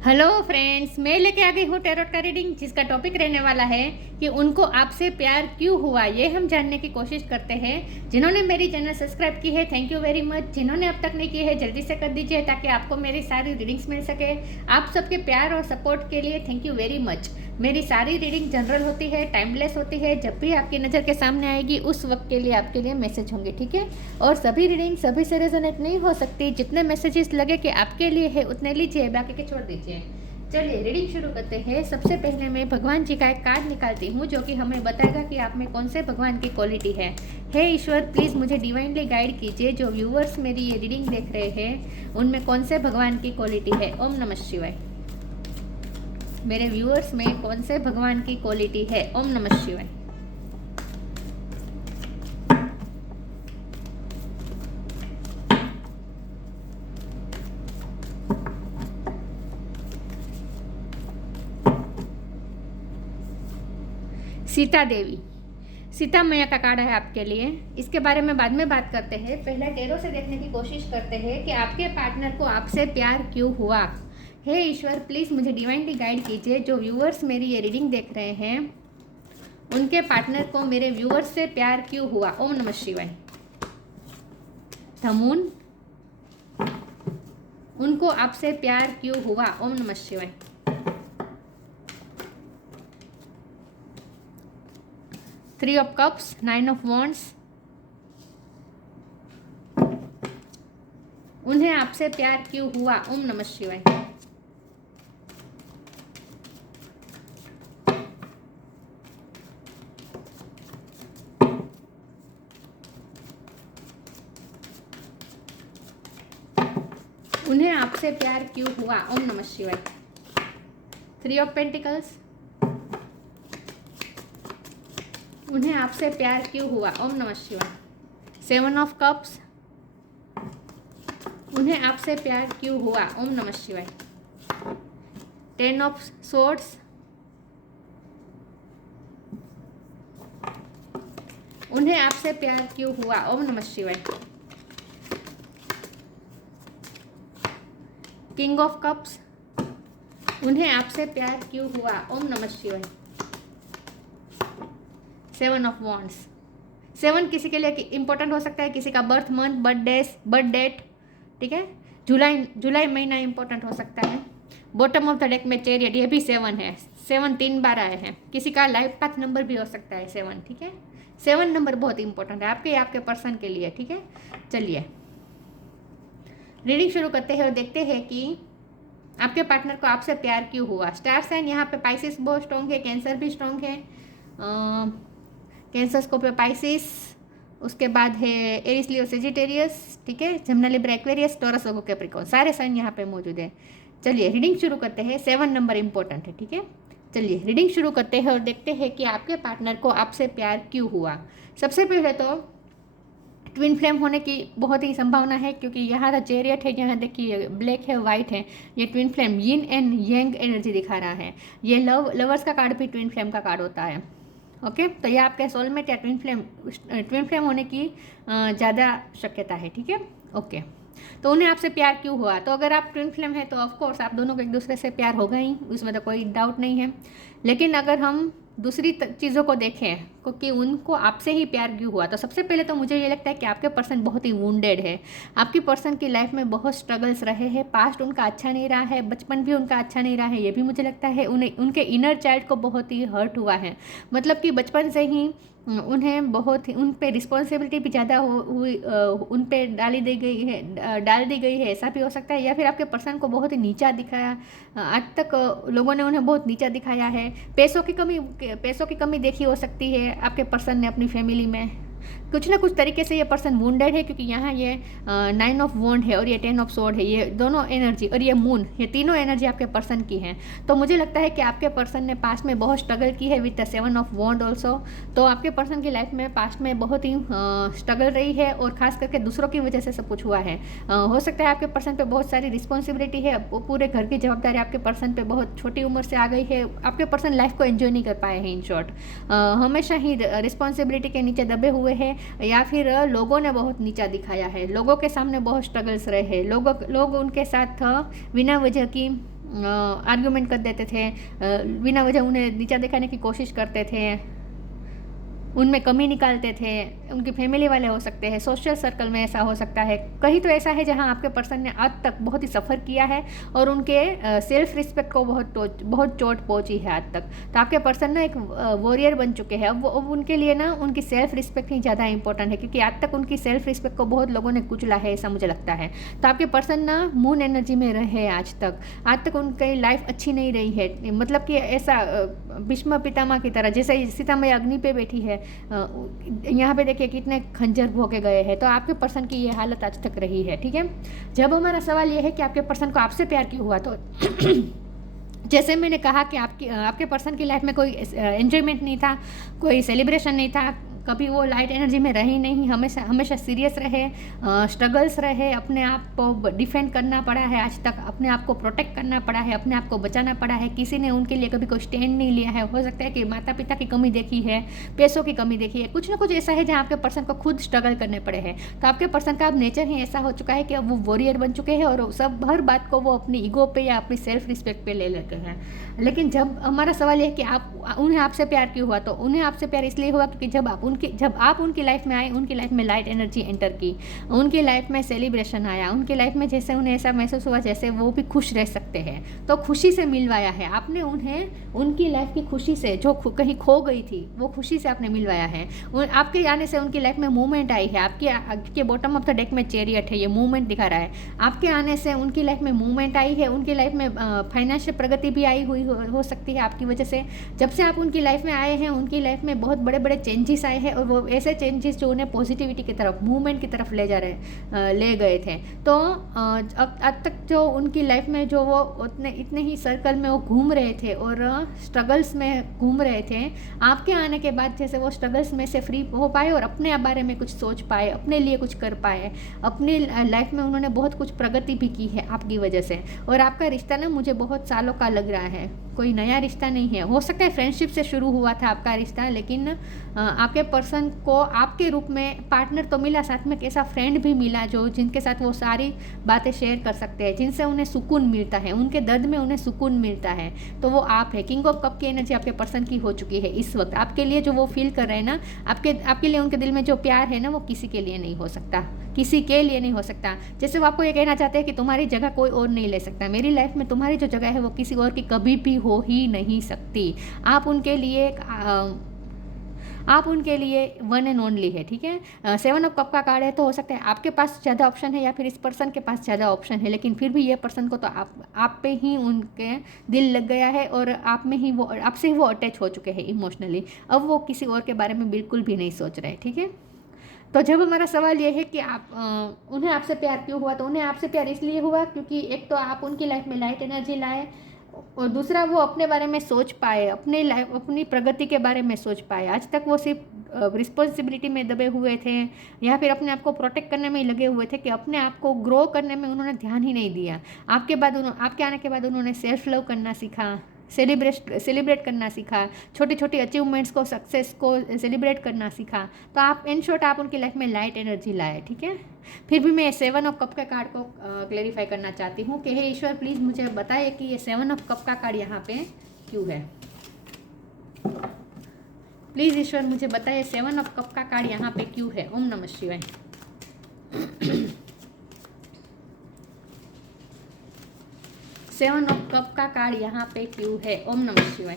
Hello friends, मैं लेके आ गई हूँ टैरोट का रीडिंग, जिसका टॉपिक रहने वाला है कि उनको आपसे प्यार क्यों हुआ। ये हम जानने की कोशिश करते हैं। जिन्होंने मेरी चैनल सब्सक्राइब की है, थैंक यू वेरी मच। जिन्होंने अब तक नहीं की है, जल्दी से कर दीजिए ताकि आपको मेरी सारी रीडिंग्स मिल सके। आप सबके प्यार और सपोर्ट के लिए थैंक यू वेरी मच। मेरी सारी रीडिंग जनरल होती है, टाइमलेस होती है। जब भी आपकी नज़र के सामने आएगी उस वक्त के लिए आपके लिए मैसेज होंगे, ठीक है। और सभी रीडिंग सभी से रेजोनेट नहीं हो सकती। जितने मैसेजेस लगे कि आपके लिए है उतने लीजिए, बाकी के छोड़ दीजिए। चलिए रीडिंग शुरू करते हैं। सबसे पहले मैं भगवान जी का एक कार्ड निकालती हूँ जो कि हमें बताएगा कि आप में कौन से भगवान की क्वालिटी है। हे ईश्वर, प्लीज़ मुझे डिवाइनली गाइड कीजिए। जो व्यूअर्स मेरी ये रीडिंग देख रहे हैं उनमें कौन से भगवान की क्वालिटी है। ओम नमः शिवाय। मेरे व्यूअर्स में कौन से भगवान की क्वालिटी है। ओम नमः शिवाय। सीता देवी, सीता मैया का कार्ड है आपके लिए। इसके बारे में बाद में बात करते हैं। पहले टैरो से देखने की कोशिश करते हैं कि आपके पार्टनर को आपसे प्यार क्यों हुआ। हे ईश्वर, प्लीज़ मुझे डिवाइनली गाइड कीजिए। जो व्यूअर्स मेरी ये रीडिंग देख रहे हैं उनके पार्टनर को मेरे व्यूअर्स से प्यार क्यों हुआ। ओम नमः शिवाय। द मून, उनको आपसे प्यार क्यों हुआ। ओम नमः शिवाय। Three of cups, nine of wands, उन्हें आपसे प्यार क्यों हुआ। ओम नमः शिवाय। उन्हें आपसे प्यार क्यों हुआ। ओम नमः शिवाय। थ्री ऑफ पेंटिकल्स, उन्हें आपसे प्यार क्यों हुआ। ओम नमः शिवाय। सेवन ऑफ कप्स, उन्हें आपसे प्यार क्यों हुआ। ओम नमः शिवाय। टेन ऑफ सोर्ड्स, उन्हें आपसे प्यार क्यों हुआ। ओम नमः शिवाय। किंग ऑफ कप्स, उन्हें आपसे प्यार क्यों हुआ। ओम नमः शिवाय। सेवन ऑफ वॉन्ड्स, सेवन किसी के लिए इंपॉर्टेंट हो सकता है, किसी का बर्थ मंथ, बर्थ डेट, ठीक है। जुलाई महीना इंपॉर्टेंट हो सकता है। बॉटम ऑफ द डेक में चैरियट, ये भी सेवन है। सेवन 3 बार आए हैं। किसी का लाइफ पाथ नंबर भी हो सकता है सेवन, ठीक है। सेवन नंबर बहुत इंपॉर्टेंट है आपके पर्सन के लिए, ठीक है। चलिए रीडिंग शुरू करते हैं और देखते हैं कि आपके पार्टनर को आपसे प्यार क्यों हुआ। स्टार साइन यहाँ पे पाइसिस बहुत स्ट्रॉन्ग है, कैंसर भी स्ट्रॉन्ग है। कैंसर स्कोप पे पाइसिस, उसके बाद है एरिस लियो सेजिटेरियस, ठीक है। Jamuna Libra Aquarius, Taurus Virgo Capricorn, सारे साइन यहाँ पे मौजूद है। चलिए रीडिंग शुरू करते हैं। 7 नंबर इंपॉर्टेंट है, ठीक है। चलिए रीडिंग शुरू करते हैं और देखते हैं कि आपके पार्टनर को आपसे प्यार क्यों हुआ। सबसे पहले तो ट्विन फ्लेम होने की बहुत ही संभावना है, क्योंकि यहाँ का चैरियट है, यहाँ देखिए ब्लैक है, वाइट है। ये twin flame yin and young energy दिखा रहा है। ये लवर्स का कार्ड भी ट्विन फ्लेम का कार्ड होता है। ओके, तो ये आपके सोलमेट या ट्विन फ्लेम होने की ज़्यादा शक्यता है, ठीक है। ओके, तो उन्हें आपसे प्यार क्यों हुआ। तो अगर आप ट्विन फ्लेम है तो ऑफकोर्स आप दोनों को एक दूसरे से प्यार होगा ही, उसमें तो कोई डाउट नहीं है। लेकिन अगर हम दूसरी चीज़ों को देखें क्योंकि उनको आपसे ही प्यार क्यों हुआ, तो सबसे पहले तो मुझे ये लगता है कि आपके पर्सन बहुत ही वुंडेड है। आपकी पर्सन की लाइफ में बहुत स्ट्रगल्स रहे हैं। पास्ट उनका अच्छा नहीं रहा है, बचपन भी उनका अच्छा नहीं रहा है, ये भी मुझे लगता है। उन्हें उनके इनर चाइल्ड को बहुत ही हर्ट हुआ है। मतलब कि बचपन से ही उन्हें बहुत ही उन पे रिस्पॉन्सिबिलिटी भी ज़्यादा हुई, उन पे डाल दी गई है, ऐसा भी हो सकता है। या फिर आपके पर्सन को बहुत ही नीचा दिखाया, आज तक लोगों ने उन्हें बहुत नीचा दिखाया है। पैसों की कमी देखी हो सकती है आपके पर्सन ने अपनी फैमिली में। कुछ ना कुछ तरीके से ये पर्सन वुंडेड है, क्योंकि यहाँ ये 9 ऑफ वॉन्ड है और ये 10 ऑफ सोर्ड है। ये दोनों एनर्जी और ये मून, ये तीनों एनर्जी आपके पर्सन की हैं। तो मुझे लगता है कि आपके पर्सन ने पास्ट में बहुत स्ट्रगल की है with the 7 of wand also. तो आपके पर्सन की लाइफ में पास्ट में बहुत ही स्ट्रगल रही है, और खास करके दूसरों की वजह से सब कुछ हुआ है। हो सकता है आपके पर्सन पे बहुत सारी रिस्पॉन्सिबिलिटी है, पूरे घर की जवाबदारी आपके पर्सन पे बहुत छोटी उम्र से आ गई है। आपके पर्सन लाइफ को एंजॉय नहीं कर पाए हैं। इन शॉर्ट, हमेशा ही रिस्पॉन्सिबिलिटी के नीचे दबे हुए हैं, या फिर लोगों ने बहुत नीचा दिखाया है। लोगों के सामने बहुत स्ट्रगल्स रहे हैं। लोग उनके साथ बिना वजह की आर्ग्यूमेंट कर देते थे, बिना वजह उन्हें नीचा दिखाने की कोशिश करते थे, उनमें कमी निकालते थे। उनकी फैमिली वाले हो सकते हैं, सोशल सर्कल में ऐसा हो सकता है। कहीं तो ऐसा है जहां आपके पर्सन ने आज तक बहुत ही सफ़र किया है और उनके सेल्फ रिस्पेक्ट को बहुत चोट पहुंची है आज तक। तो आपके पर्सन ना एक वॉरियर बन चुके हैं। अब उनके लिए ना उनकी सेल्फ रिस्पेक्ट ही ज़्यादा इंपॉर्टेंट है, क्योंकि आज तक उनकी सेल्फ रिस्पेक्ट को बहुत लोगों ने कुचला है, ऐसा मुझे लगता है। तो आपके पर्सन ना मून एनर्जी में रहे आज तक उनकी लाइफ अच्छी नहीं रही है। मतलब कि ऐसा भीष्म पितामह की तरह, जैसे सीता मैया अग्नि पे बैठी है, यहाँ पे देखिए कितने खंजर भोगे गए हैं। तो आपके पर्सन की ये हालत आज तक रही है, ठीक है। जब हमारा सवाल ये है कि आपके पर्सन को आपसे प्यार क्यों हुआ, तो जैसे मैंने कहा कि आपके पर्सन की लाइफ में कोई एंजॉयमेंट नहीं था, कोई सेलिब्रेशन नहीं था, कभी वो लाइट एनर्जी में रही नहीं, हमेशा सीरियस रहे, स्ट्रगल्स रहे, अपने आप को डिफेंड करना पड़ा है आज तक, अपने आप को प्रोटेक्ट करना पड़ा है, अपने आप को बचाना पड़ा है। किसी ने उनके लिए कभी कोई स्टैंड नहीं लिया है। हो सकता है कि माता पिता की कमी देखी है, पैसों की कमी देखी है, कुछ ना कुछ ऐसा है जहाँ आपके पर्सन को खुद स्ट्रगल करने पड़े हैं। तो आपके पर्सन का अब नेचर ही ऐसा हो चुका है कि अब वो वॉरियर बन चुके हैं और सब हर बात को वो अपनी ईगो पे या अपनी सेल्फ रिस्पेक्ट पे ले लेते हैं। लेकिन जब हमारा सवाल है कि उन्हें आपसे प्यार क्यों हुआ, तो उन्हें आपसे प्यार इसलिए हुआ क्योंकि जब आप उनकी लाइफ में आए, उनकी लाइफ में लाइट एनर्जी एंटर की, उनकी लाइफ में सेलिब्रेशन आया, उनकी लाइफ में जैसे उन्हें ऐसा महसूस हुआ जैसे वो भी खुश रह सकते हैं, तो खुशी से मिलवाया है आपने उन्हें। उनकी लाइफ की खुशी से जो कहीं खो गई थी वो खुशी से आपने मिलवाया है। आपके आने से उनकी लाइफ में मूवमेंट आई है। आपके बॉटम ऑफ द डेक में चैरियट है, ये मूवमेंट दिखा रहा है। आपके आने से उनकी लाइफ में मूवमेंट आई है, उनकी लाइफ में फाइनेंशियल प्रगति भी आई हुई हो सकती है आपकी वजह से। जब से आप उनकी लाइफ में आए हैं, उनकी लाइफ में बहुत बड़े बड़े चेंजेस आए हैं और वो ऐसे चेंजेस जो उन्हें पॉजिटिविटी की तरफ, मूवमेंट की तरफ ले गए थे। तो अब तक जो उनकी लाइफ में जो वो इतने ही सर्कल में वो घूम रहे थे और स्ट्रगल्स में घूम रहे थे, आपके आने के बाद जैसे वो स्ट्रगल्स में से फ्री हो पाए और अपने बारे में कुछ सोच पाए, अपने लिए कुछ कर पाए, अपनी लाइफ में उन्होंने बहुत कुछ प्रगति भी की है आपकी वजह से। और आपका रिश्ता ना मुझे बहुत सालों का लग रहा है, कोई नया रिश्ता नहीं है। हो सकता है फ्रेंडशिप से शुरू हुआ था आपका रिश्ता, लेकिन आपके पर्सन को आपके रूप में पार्टनर तो मिला, साथ में एक ऐसा फ्रेंड भी मिला जो जिनके साथ वो सारी बातें शेयर कर सकते हैं, जिनसे उन्हें सुकून मिलता है, उनके दर्द में उन्हें सुकून मिलता है। तो वो आप है। किंग ऑफ कप की एनर्जी आपके पर्सन की हो चुकी है इस वक्त। आपके लिए जो वो फील कर रहे हैं ना, आपके लिए उनके दिल में जो प्यार है ना, वो किसी के लिए नहीं हो सकता, किसी के लिए नहीं हो सकता। जैसे वो आपको ये कहना चाहते हैं कि तुम्हारी जगह कोई और नहीं ले सकता, मेरी लाइफ में तुम्हारी जो जगह है वो किसी और की कभी भी हो ही नहीं सकती। आप उनके लिए वन एंड ओनली है, ठीक है। 7 ऑफ कप का कार्ड है, तो हो सकता है आपके पास ज़्यादा ऑप्शन है या फिर इस पर्सन के पास ज़्यादा ऑप्शन है, लेकिन फिर भी ये पर्सन को तो आप पे ही उनके दिल लग गया है और आपसे ही वो अटैच हो चुके हैं इमोशनली। अब वो किसी और के बारे में बिल्कुल भी नहीं सोच रहे, ठीक है। तो जब हमारा सवाल ये है कि उन्हें आपसे प्यार क्यों हुआ, तो उन्हें आपसे प्यार इसलिए हुआ क्योंकि एक तो आप उनकी लाइफ में लाइट एनर्जी लाए और दूसरा वो अपने बारे में सोच पाए, अपनी प्रगति के बारे में सोच पाए। आज तक वो सिर्फ रिस्पॉन्सिबिलिटी में दबे हुए थे या फिर अपने आप को प्रोटेक्ट करने में ही लगे हुए थे कि अपने आप को ग्रो करने में उन्होंने ध्यान ही नहीं दिया। आपके आने के बाद उन्होंने सेल्फ लव करना सीखा, सेलिब्रेट करना सीखा, छोटी छोटी अचीवमेंट्स को, सक्सेस को सेलिब्रेट करना सीखा। तो आप इन शॉर्ट आप उनकी लाइफ में लाइट एनर्जी लाए, ठीक है। फिर भी मैं 7 ऑफ कप के कार्ड को क्लेरिफाई करना चाहती हूँ कि हे ईश्वर प्लीज़ मुझे बताइए कि ये 7 ऑफ कप का कार्ड यहाँ पे क्यों है। प्लीज़ ईश्वर मुझे बताइए 7 ऑफ कप का कार्ड यहाँ पे क्यों है। ओम नमः शिवाय। 7 ऑफ कप का कार्ड यहाँ पे क्यों है। ओम नमः शिवाय।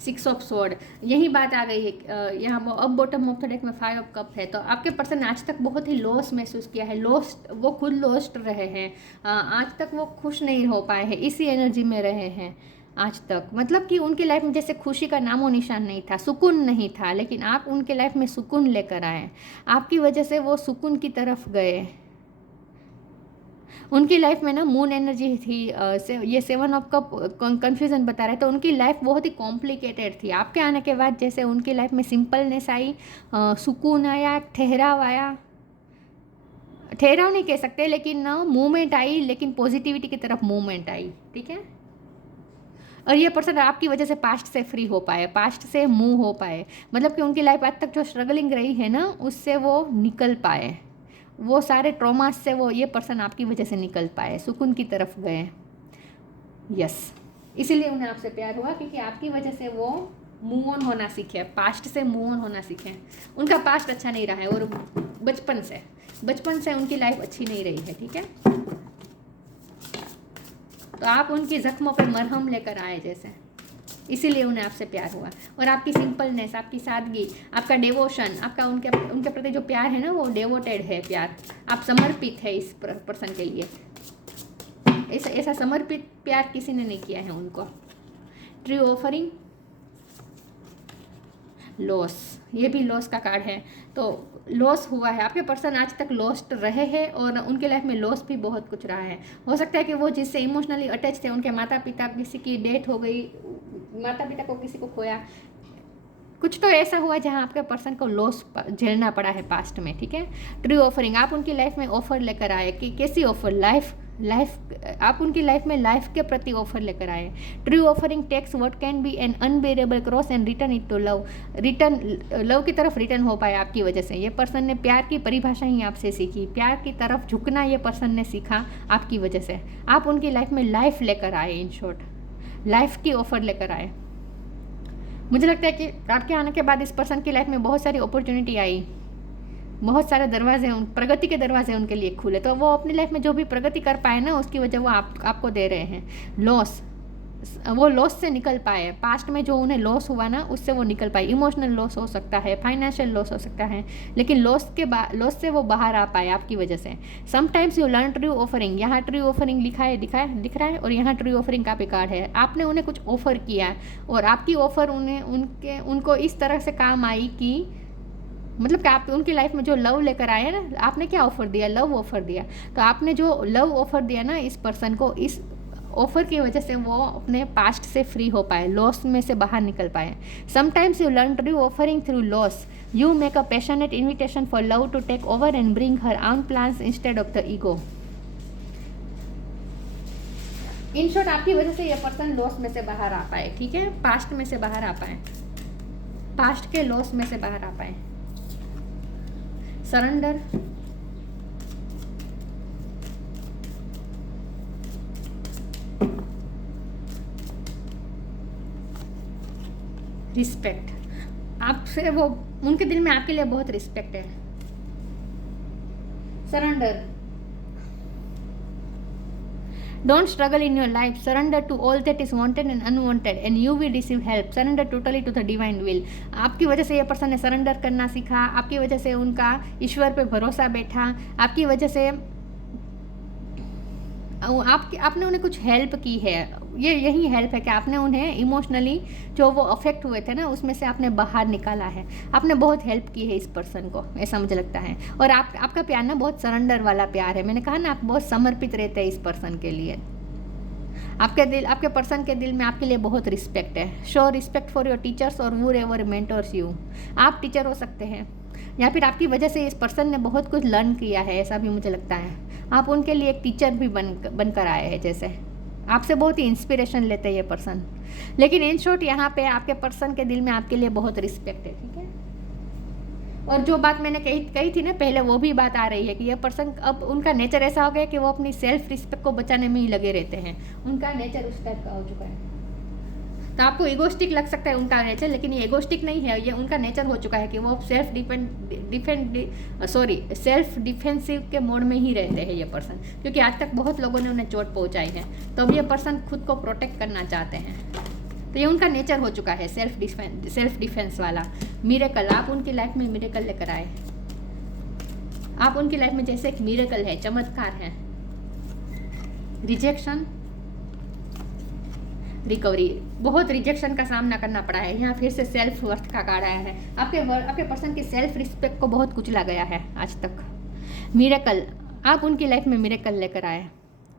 6 ऑफ स्वॉर्ड, यही बात आ गई है यहाँ। अब बॉटम ऑफ द डेक में 5 ऑफ कप है। तो आपके पर्सन ने आज तक बहुत ही लॉस महसूस किया है, वो खुद लॉस्ट रहे हैं। आज तक वो खुश नहीं हो पाए हैं, इसी एनर्जी में रहे हैं आज तक। मतलब कि उनकी लाइफ में जैसे खुशी का नामो निशान नहीं था, सुकून नहीं था, लेकिन आप उनके लाइफ में सुकून लेकर आए। आपकी वजह से वो सुकून की तरफ गए। उनकी लाइफ में ना मून एनर्जी थी, ये 7 ऑफ कप कन्फ्यूज़न बता रहा है। तो उनकी लाइफ बहुत ही कॉम्प्लिकेटेड थी। आपके आने के बाद जैसे उनकी लाइफ में सिंपलनेस आई, सुकून आया, ठहराव आया, ठहराव नहीं कह सकते लेकिन ना मूवमेंट आई, लेकिन पॉजिटिविटी की तरफ मूवमेंट आई, ठीक है। और ये पर्सन आपकी वजह से पास्ट से फ्री हो पाए, पास्ट से मूव हो पाए। मतलब कि उनकी लाइफ आज तक जो स्ट्रगलिंग रही है ना, उससे वो निकल पाए वो सारे ट्रॉमास से वो ये पर्सन आपकी वजह से निकल पाए, सुकून की तरफ गए। यस, इसीलिए उन्हें आपसे प्यार हुआ, क्योंकि आपकी वजह से वो मूव ऑन होना सीखे, पास्ट से मूव ऑन होना सीखे। उनका पास्ट अच्छा नहीं रहा है और बचपन से उनकी लाइफ अच्छी नहीं रही है, ठीक है। तो आप उनकी जख्मों पे मरहम लेकर आए जैसे, इसीलिए उन्हें आपसे प्यार हुआ। और आपकी सिंपलनेस, आपकी सादगी, आपका डिवोशन, आपका उनके प्रति जो प्यार है ना, वो डिवोटेड है प्यार। आप समर्पित है इस पर्सन के लिए। ऐसा समर्पित प्यार किसी ने नहीं किया है उनको। ट्रू ऑफरिंग, लॉस, ये भी लॉस का कार्ड है। तो लॉस हुआ है, आपके पर्सन आज तक लॉस्ट रहे हैं और उनके लाइफ में लॉस भी बहुत कुछ रहा है। हो सकता है कि वो जिससे इमोशनली अटैच थे, उनके माता पिता, किसी की डेथ हो गई, माता पिता को किसी को खोया, कुछ तो ऐसा हुआ जहाँ आपके पर्सन को लॉस झेलना पड़ा है पास्ट में, ठीक है। ट्रू ऑफरिंग, आप उनकी लाइफ में ऑफर लेकर आए कि कैसी ऑफर, लाइफ आप उनकी लाइफ में लाइफ के प्रति ऑफर लेकर आए। True offering takes what can be an unbearable cross and return it to love, love की तरफ रिटर्न हो पाए आपकी वजह से। ये पर्सन ने प्यार की परिभाषा ही आपसे सीखी, प्यार की तरफ झुकना ये पर्सन ने सीखा आपकी वजह से। आप उनकी लाइफ में लाइफ लेकर आए, इन शॉर्ट लाइफ की ऑफर लेकर आए। मुझे लगता है कि आपके आने के बाद इस पर्सन की लाइफ में बहुत सारी अपॉर्चुनिटी आई, बहुत सारे दरवाजे, प्रगति के दरवाजे उनके लिए खुले। तो वो अपनी लाइफ में जो भी प्रगति कर पाए ना, उसकी वजह वो आपको दे रहे हैं। लॉस, वो लॉस से निकल पाए, पास्ट में जो उन्हें लॉस हुआ ना, उससे वो निकल पाए। इमोशनल लॉस हो सकता है, फाइनेंशियल लॉस हो सकता है, लेकिन लॉस से वो बाहर आ पाए आपकी वजह से। Sometimes you learn true offering, यहाँ ट्रू ऑफरिंग दिख रहा है और यहाँ ट्रू ऑफरिंग का भी कार्ड है। आपने उन्हें कुछ ऑफर किया और आपकी ऑफर उनको इस तरह से काम आई कि मतलब कि आप उनकी लाइफ में जो लव लेकर आए ना, आपने क्या ऑफर दिया, लव ऑफर दिया। तो आपने जो लव ऑफर दिया ना इस पर्सन को, इस ऑफर की वजह से वो अपने पास्ट से फ्री हो पाए, लॉस में से बाहर निकल पाए। Sometimes you learn true offering through loss, you make a passionate invitation for love to take over and bring her own plans instead of the ego. In short, आपकी वजह से ये पर्सन लॉस में से बाहर आ पाए, ठीक है, पास्ट में से बाहर आ पाए, पास्ट के लॉस में से बाहर आ पाए। सरेंडर, रिस्पेक्ट, आपसे वो उनके दिल में आपके लिए बहुत रिस्पेक्ट है। Surrender, don't struggle in your life, surrender to all that is wanted and unwanted and you will receive help, surrender totally to the divine will. आपकी वजह से ये पर्सन ने सरेंडर करना सीखा, आपकी वजह से उनका ईश्वर पे भरोसा बैठा, आपकी वजह से आपने उन्हें कुछ हेल्प की है। यही हेल्प है कि आपने उन्हें इमोशनली जो वो अफेक्ट हुए थे ना, उसमें से आपने बाहर निकाला है। आपने बहुत हेल्प की है इस पर्सन को, ऐसा मुझे लगता है। और आपका प्यार ना बहुत सरेंडर वाला प्यार है। मैंने कहा ना, आप बहुत समर्पित रहते हैं इस पर्सन के लिए। आपके पर्सन के दिल में आपके लिए बहुत रिस्पेक्ट है। Show respect for your teachers और हू एवर मेंटर्स यू। आप टीचर हो सकते हैं या फिर आपकी वजह से इस पर्सन ने बहुत कुछ लर्न किया है, ऐसा भी मुझे लगता है। आप उनके लिए एक टीचर भी बनकर आए हैं, जैसे आपसे बहुत ही इंस्पिरेशन लेते हैं ये पर्सन। लेकिन इन शॉर्ट यहाँ पे आपके पर्सन के दिल में आपके लिए बहुत रिस्पेक्ट है, ठीक है। और जो बात मैंने कही थी ना पहले, वो भी बात आ रही है कि ये पर्सन, अब उनका नेचर ऐसा हो गया कि वो अपनी सेल्फ रिस्पेक्ट को बचाने में ही लगे रहते हैं। उनका नेचर उस टाइप का हो चुका है। तो आपको ईगोस्टिक लग सकता है उनका नेचर, लेकिन ये ईगोस्टिक नहीं है, ये उनका नेचर हो चुका है कि वो सेल्फ डिफेंसिव के मोड में ही रहते हैं ये पर्सन, क्योंकि आज तक बहुत लोगों ने उन्हें चोट पहुंचाई है। तो अब ये पर्सन खुद को प्रोटेक्ट करना चाहते हैं। तो ये उनका नेचर हो चुका है, सेल्फ डिफेंस वाला। मिरेकल, आप उनकी लाइफ में मिरेकल लेकर आए। आप उनकी लाइफ में जैसे एक मिरेकल है, चमत्कार है। रिजेक्शन, रिकवरी, बहुत रिजेक्शन का सामना करना पड़ा है। यहाँ फिर से सेल्फ वर्थ का कार्ड आया है। आपके पर्सन की सेल्फ रिस्पेक्ट को बहुत कुचला गया है आज तक। मिरेकल, आप उनकी लाइफ में मिरेकल लेकर आए।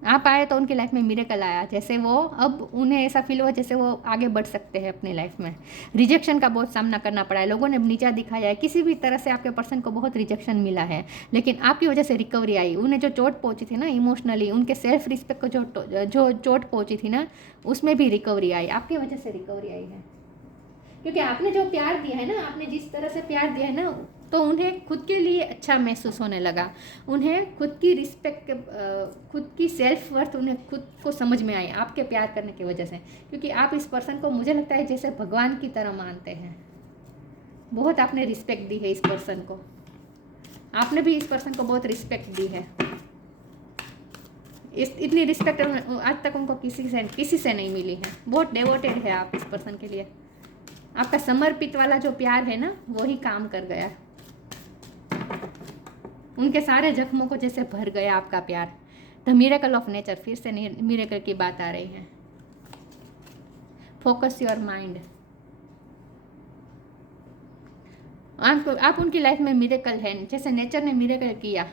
आप आए तो उनकी लाइफ में मिरेकल आया, जैसे वो अब उन्हें ऐसा फील हुआ जैसे वो आगे बढ़ सकते हैं अपनी लाइफ में। रिजेक्शन का बहुत सामना करना पड़ा है, लोगों ने नीचा दिखाया है, किसी भी तरह से आपके पर्सन को बहुत रिजेक्शन मिला है, लेकिन आपकी वजह से रिकवरी आई। उन्हें जो चोट पहुंची थी ना इमोशनली, उनके सेल्फ रिस्पेक्ट को जो चोट पहुंची थी ना, उसमें भी रिकवरी आई। आपकी वजह से रिकवरी आई है, क्योंकि आपने जो प्यार दिया है ना, आपने जिस तरह से प्यार दिया है ना, तो उन्हें खुद के लिए अच्छा महसूस होने लगा, उन्हें खुद की रिस्पेक्ट, खुद की सेल्फ वर्थ उन्हें खुद को समझ में आई आपके प्यार करने की वजह से। क्योंकि आप इस पर्सन को मुझे लगता है जैसे भगवान की तरह मानते हैं, बहुत आपने रिस्पेक्ट दी है इस पर्सन को, आपने भी इस पर्सन को बहुत रिस्पेक्ट दी है। इतनी रिस्पेक्ट आज तक उनको किसी से नहीं मिली है। बहुत डेवोटेड है आप इस पर्सन के लिए, आपका समर्पित वाला जो प्यार है ना वो ही काम कर गया, उनके सारे जख्मों को जैसे भर गया आपका प्यार। द मिरेकल ऑफ नेचर, फिर से मिरेकल की बात आ रही है। फोकस योर माइंड, आप उनकी लाइफ में मिरेकल है, जैसे नेचर ने मिरेकल किया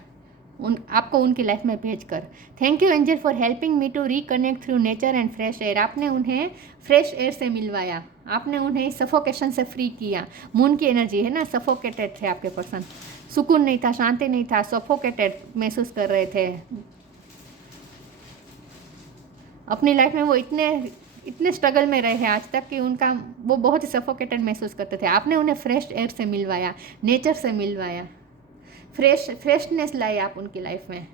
आपको उनकी लाइफ में भेजकर। Thank you angel for helping me to reconnect through nature and fresh air. आपने उन्हें फ्रेश एयर से मिलवाया, आपने उन्हें सफोकेशन से फ्री किया। मून की एनर्जी है ना, सफोकेटेड थे आपके पर्सन, सुकून नहीं था, शांति नहीं था, सफोकेटेड महसूस कर रहे थे अपनी लाइफ में। वो इतने स्ट्रगल में रहे हैं आज तक कि उनका वो बहुत ही सफोकेटेड महसूस करते थे। आपने उन्हें फ्रेश एयर से मिलवाया, नेचर से मिलवाया, फ्रेशनेस लाए आप उनकी लाइफ में।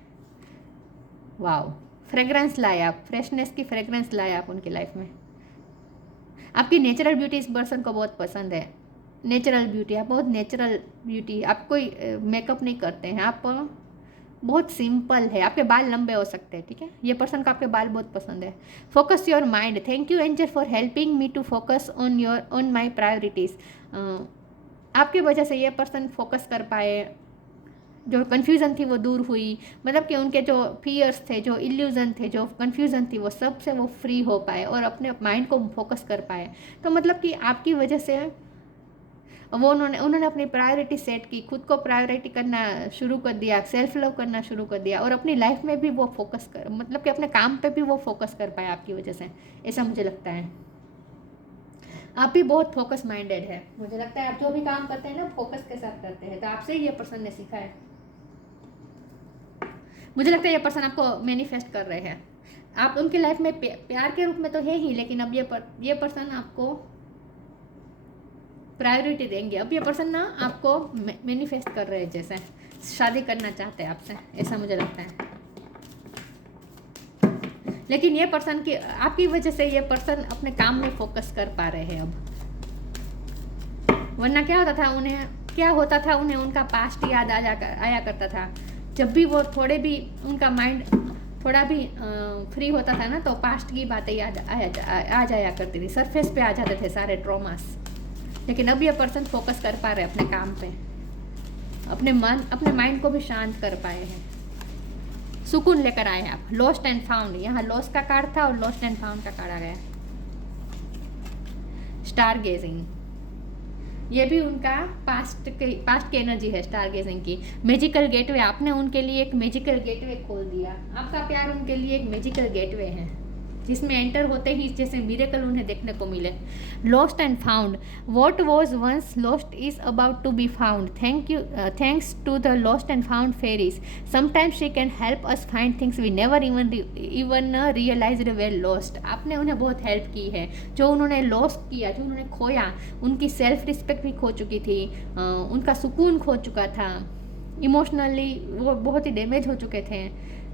वाओ, फ्रेगरेंस लाए आप, फ्रेशनेस की फ्रेगरेंस लाए आप उनकी लाइफ में। आपकी नेचुरल ब्यूटी इस पर्सन को बहुत पसंद है, नेचुरल ब्यूटी, आप बहुत नेचुरल ब्यूटी, आप कोई मेकअप नहीं करते हैं, आप बहुत सिंपल है, आपके बाल लंबे हो सकते हैं, ठीक है। ये पर्सन को आपके बाल बहुत पसंद है। Focus your mind, thank you angel for helping me to focus on my priorities. आपकी वजह से ये पर्सन फोकस कर पाए, जो कन्फ्यूज़न थी वो दूर हुई, मतलब कि उनके जो फियर्स थे, जो इल्यूज़न थे, जो कन्फ्यूज़न थी, वो सब से वो फ्री हो पाए और अपने माइंड को फोकस कर पाए। तो मतलब कि आपकी वजह से वो उन्होंने अपनी प्रायोरिटी सेट की, खुद को प्रायोरिटी करना शुरू कर दिया, सेल्फ लव करना शुरू कर दिया, और अपनी लाइफ में भी वो फोकस कर, मतलब कि अपने काम पे भी वो फोकस कर पाए आपकी वजह से, ऐसा मुझे लगता है। आप भी बहुत फोकस माइंडेड है, मुझे लगता है आप जो भी काम करते हैं ना फोकस के साथ करते हैं, तो आपसे ही ये पर्सन ने सीखा है। मुझे लगता है ये पर्सन आपको मैनिफेस्ट कर रहे हैं, आप उनकी लाइफ में प्यार के रूप में तो है ही, लेकिन अब ये पर्सन आपको प्रायोरिटी देंगे। अब ये पर्सन ना आपको मैनिफेस्ट कर रहे हैं, जैसे शादी करना चाहते हैं आपसे, ऐसा मुझे लगता है। लेकिन ये पर्सन की, आपकी वजह से ये पर्सन अपने काम में फोकस कर पा रहे हैं अब, वरना क्या होता था उन्हें उनका पास्ट याद आया करता था। जब भी वो थोड़े भी उनका माइंड थोड़ा भी फ्री होता था ना, तो पास्ट की बातें याद आ जाया करती थी, सरफेस पे आ जाते थे सारे ट्रॉमास। लेकिन अब ये पर्सन फोकस कर पा रहे हैं अपने काम पे, अपने माइंड को भी शांत कर पाए हैं, सुकून लेकर आए हैं आप। लॉस्ट एंड फाउंड, यहाँ लॉस का कार्ड था और लॉस्ट एंड फाउंड का कार्ड आ गया। स्टार गेजिंग, ये भी उनका पास्ट की एनर्जी है, स्टार गेजिंग की। मैजिकल गेटवे, आपने उनके लिए एक मैजिकल गेटवे खोल दिया। आपका प्यार उनके लिए एक मैजिकल गेटवे है, जिसमें एंटर होते ही जैसे मिरेकल उन्हें देखने को मिले। Lost and found, what was once lost is about to be found. Thanks to the lost and found fairies, sometimes she can help us find things we never even realised were lost. आपने उन्हें बहुत help की है, जो उन्होंने loss किया, जो उन्होंने खोया, उनकी सेल्फ रिस्पेक्ट भी खो चुकी थी, उनका सुकून खो चुका था, इमोशनली वो बहुत ही डैमेज हो चुके थे,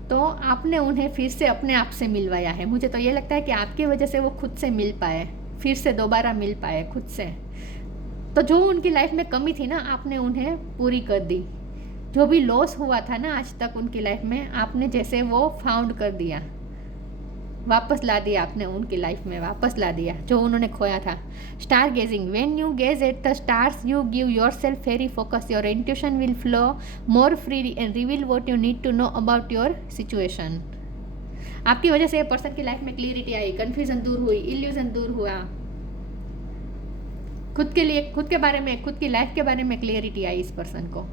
तो आपने उन्हें फिर से अपने आप से मिलवाया है। मुझे तो ये लगता है कि आपकी वजह से वो खुद से मिल पाए, फिर से दोबारा मिल पाए खुद से। तो जो उनकी लाइफ में कमी थी ना, आपने उन्हें पूरी कर दी। जो भी लॉस हुआ था ना आज तक उनकी लाइफ में, आपने जैसे वो फाउंड कर दिया, वापस ला दिया आपने उनकी लाइफ में, वापस ला दिया जो उन्होंने खोया था। Star gazing, when you gaze at the stars you give yourself very focus, your intuition will flow more freely and reveal what you need to know about your situation. आपकी वजह से पर्सन की लाइफ में clarity आई, confusion दूर हुई, illusion दूर हुआ, खुद के बारे में, खुद की लाइफ के बारे में क्लियरिटी आई इस पर्सन को।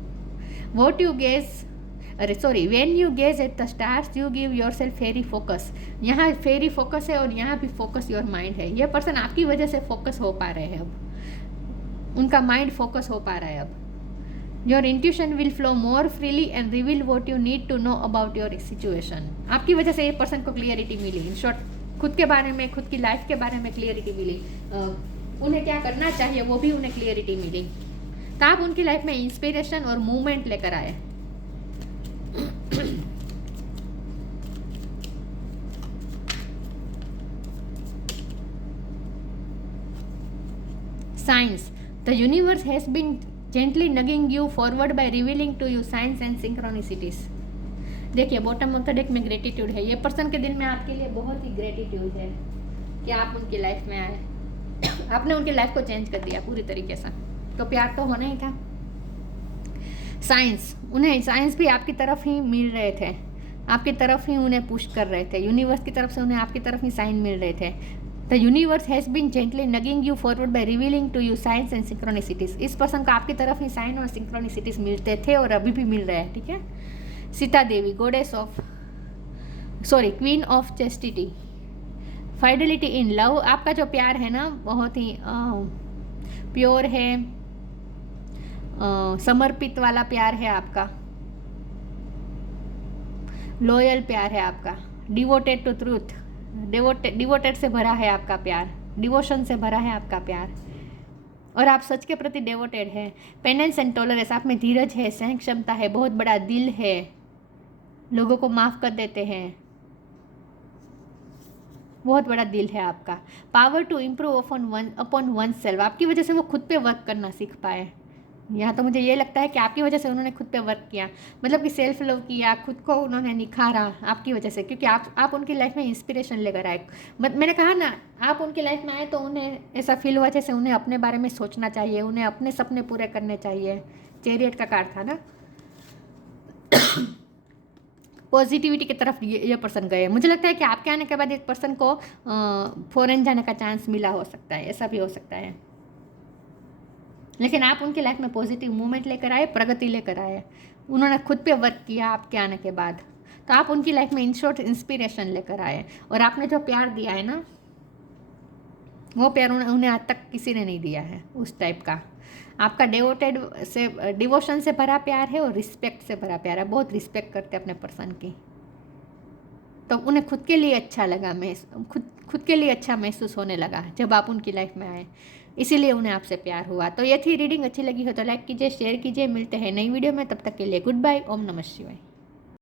When you gaze at the stars you give yourself fairy focus, यहाँ फेरी फोकस है और यहाँ भी फोकस योर माइंड है। ये पर्सन आपकी वजह से फोकस हो पा रहे हैं अब, उनका माइंड फोकस हो पा रहा है अब। Your intuition will flow more freely and reveal what you need to know about your situation. आपकी वजह से ये पर्सन को क्लियरिटी मिली, इन शॉर्ट खुद के बारे में, खुद की लाइफ के बारे में क्लियरिटी मिली, उन्हें क्या करना चाहिए वो भी उन्हें क्लियरिटी मिली। तो आप उनकी लाइफ में इंस्पिरेशन और मूवमेंट लेकर आए। Science, the universe has been gently nagging you forward by revealing to you science and synchronicities. देखिए बॉटम ऑफ द डेक में ग्रेटिट्यूड है। ये पर्सन के दिल में आपके लिए बहुत ही ग्रेटिट्यूड है कि आप उनकी लाइफ में आए। आपने उनकी लाइफ को चेंज कर दिया पूरी तरीके से, तो प्यार तो होना ही था। साइंस, उन्हें साइंस भी आपकी तरफ ही मिल रहे थे, आपकी तरफ ही उन्हें पुश कर रहे थे। यूनिवर्स की तरफ से उन्हें आपकी तरफ ही साइन मिल रहे थे। The universe has been gently nagging you forward by revealing to you science and synchronicities. इस पर्सन को आपकी तरफ ही साइन और सिंक्रोनिसिटीज मिलते थे और अभी भी मिल रहे हैं, ठीक है। Sita Devi, goddess of queen of chastity, fidelity in love. आपका जो प्यार है ना बहुत ही प्योर है, समर्पित वाला प्यार है आपका, लॉयल प्यार है आपका, डिवोटेड टू ट्रूथ, डिवोटेड से भरा है आपका प्यार, डिवोशन से भरा है आपका प्यार, और आप सच के प्रति डिवोटेड है। पेनेंस एंड टॉलरेंस, आप में धीरज है, सहन क्षमता है, बहुत बड़ा दिल है, लोगों को माफ़ कर देते हैं, बहुत बड़ा दिल है आपका। Power to improve upon oneself, आपकी वजह से वो खुद पे वर्क करना सीख पाए। यहाँ तो मुझे ये लगता है कि आपकी वजह से उन्होंने खुद पे वर्क किया, मतलब कि सेल्फ लव किया, खुद को उन्होंने निखारा आपकी वजह से, क्योंकि आप उनकी लाइफ में इंस्पिरेशन लेकर आए। मैंने कहा ना, आप उनकी लाइफ में आए तो उन्हें ऐसा फील हुआ जैसे उन्हें अपने बारे में सोचना चाहिए, उन्हें अपने सपने पूरे करने चाहिए। चैरियट का कार्ड था ना। पॉजिटिविटी की तरफ ये पर्सन गए। मुझे लगता है कि आपके आने के बाद एक पर्सन को फॉरेन जाने का चांस मिला हो सकता है, ऐसा भी हो सकता है। लेकिन आप उनकी लाइफ में पॉजिटिव मूवमेंट लेकर आए, प्रगति लेकर आए, उन्होंने खुद पे वर्क किया आपके आने के बाद, तो आप उनकी लाइफ में इन शॉर्ट इंस्पिरेशन लेकर आए। और आपने जो प्यार दिया है ना, वो प्यार उन्हें आज तक किसी ने नहीं दिया है उस टाइप का। आपका डिवोशन से भरा प्यार है और रिस्पेक्ट से भरा प्यार है, बहुत रिस्पेक्ट करते हैं अपने पर्सन की। तो उन्हें खुद के लिए अच्छा लगा, खुद के लिए अच्छा महसूस होने लगा जब आप उनकी लाइफ में आए, इसीलिए उन्हें आपसे प्यार हुआ। तो ये थी रीडिंग। अच्छी लगी हो तो लाइक कीजिए, शेयर कीजिए। मिलते हैं नई वीडियो में, तब तक के लिए गुड बाय। ओम नमः शिवाय।